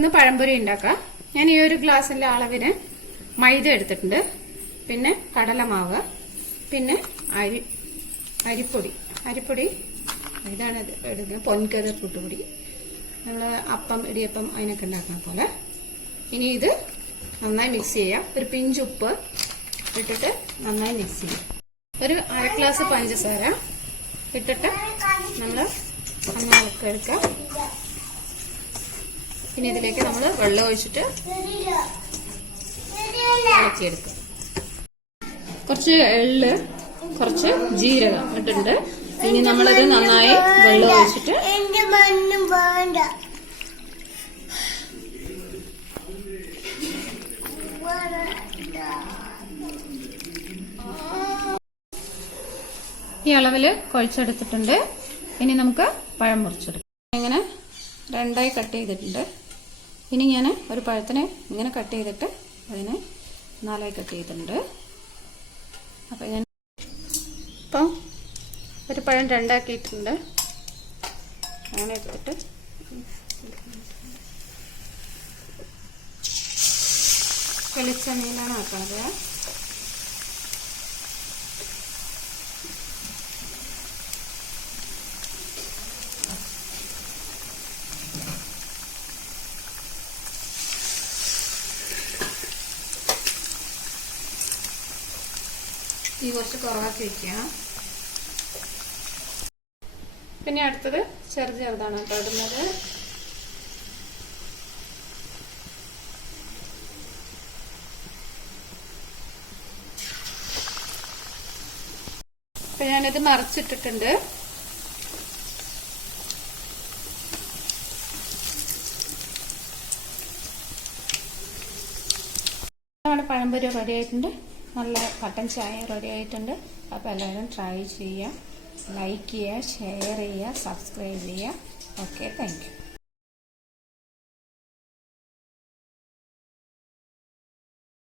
ഇന്ന് പഴംപൊരി ഉണ്ടാക്കാം. ഞാൻ ഈ ഒരു ഗ്ലാസിന്റെ അളവിന് മൈദ എടുത്തിട്ടുണ്ട്, പിന്നെ കടലമാവ്, പിന്നെ അരിപ്പൊടി ഇതാണ് എടുക്കുന്നത്, പൊൻകതിർ പുട്ടുപൊടി, നമ്മൾ അപ്പം ഇടിയപ്പം അതിനൊക്കെ ഉണ്ടാക്കുന്ന പോലെ. ഇനി ഇത് നന്നായി മിക്സ് ചെയ്യാം. ഒരു പിഞ്ച് ഉപ്പ് ഇട്ടിട്ട് നന്നായി മിക്സ് ചെയ്യാം. ഒരു അര ഗ്ലാസ് പഞ്ചസാര ഇട്ടിട്ട് നമ്മൾ നന്നായി എടുക്കാം. പിന്നെ ഇതിലേക്ക് നമ്മൾ വെള്ളം ഒഴിച്ചിട്ട് ഇളക്കിയെടുക്കുക. കുറച്ച് എള്ള്, കുറച്ച് ജീരകം ഇട്ടിട്ടുണ്ട്. ഇനി നമ്മളത് നന്നായി വെള്ളം ഒഴിച്ചിട്ട് ഈ അളവില് കുഴച്ചെടുത്തിട്ടുണ്ട്. ഇനി നമുക്ക് പഴം മുറിച്ചെടുക്കാം. ഇങ്ങനെ രണ്ടായി കട്ട് ചെയ്തിട്ടുണ്ട്. ഇനി ഞാൻ ഒരു പഴത്തിനെ ഇങ്ങനെ കട്ട് ചെയ്തിട്ട് അതിനെ നാലായി കട്ട് ചെയ്തിട്ടുണ്ട്. അപ്പം ഞാൻ ഇപ്പം ഒരു പഴം രണ്ടാക്കിയിട്ടുണ്ട്. അങ്ങനെ എടുത്തിട്ട് വെളിച്ചെണ്ണയിലാണ് ആക്കുന്നത്. ഈ കുറച്ച് കുറവാക്കി വെക്കുക. പിന്നെ അടുത്തത് ചെറുതാണ് കേട്ടോ ഇടുന്നത്. അപ്പൊ ഞാനിത് മറിച്ചിട്ടിട്ടുണ്ട്. നമ്മുടെ പഴംപൊരി റെഡി ആയിട്ടുണ്ട്. നല്ല കട്ടൻ ചായ റെഡി ആയിട്ടുണ്ട്. അപ്പോൾ എല്ലാവരും ട്രൈ ചെയ്യുക, ലൈക്ക് ചെയ്യുക, ഷെയർ ചെയ്യുക, സബ്സ്ക്രൈബ് ചെയ്യുക. Okay, thank you.